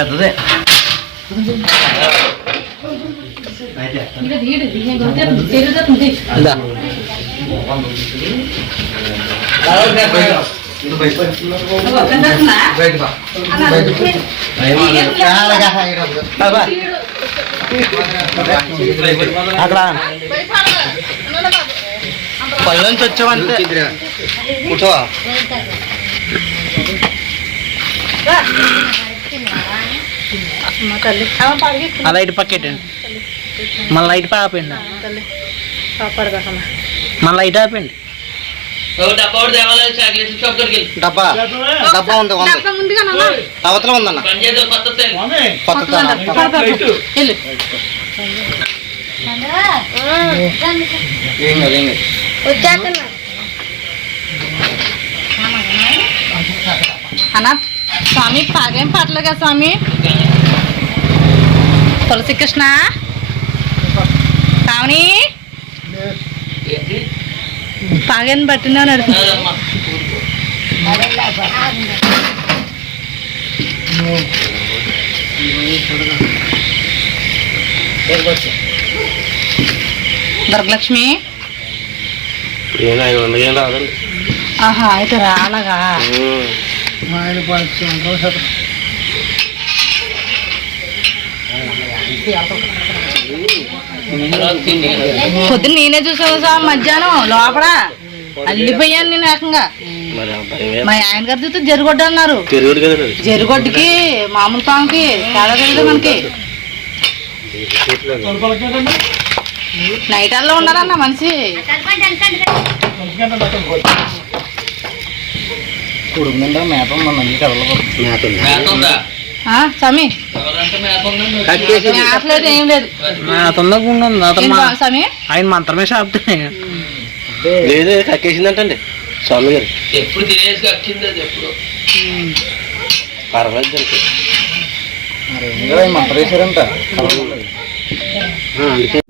పెద్దదే అక్కడ పళ్ళ నుంచి వచ్చామంటే కూర్చో ఆ లైట్ పక్కెట్టండి మన లైట్ ఆపండి మన లైట్ ఆపండి డబ్బా డబ్బా ఉంది అవతల ఉందన్న కొత్త అన్నా స్వామి పాగేం పట్టలేగా స్వామి తులసి కృష్ణ కావని పాగేని పట్టినా నడుపు దుర్గలక్ష్మి ఆహా అయితే రాలగా పొద్దున్న నేనే చూసాను సార్ మధ్యాహ్నం లోపల అల్లిపోయాను నేను ఏకంగా మా ఆయన గారు చూస్తే జరుగొడ్డు అన్నారు జరుగొడ్డుకి మామూలు పాముకి తేడా తెలియదు మనకి నైట్ అల్లో ఉన్నారన్న మనిషి స్వామి మేతలేదు ఏం లేదు స్వామి ఆయన మంత్రమే షాపుతున్నాయి లేదు కక్కేసిందంటండి స్వామి గారు ఎప్పుడు తినేసి కక్కింది అది ఎప్పుడు పర్వాలేదు మంత్రేశ్వరంట అందుకే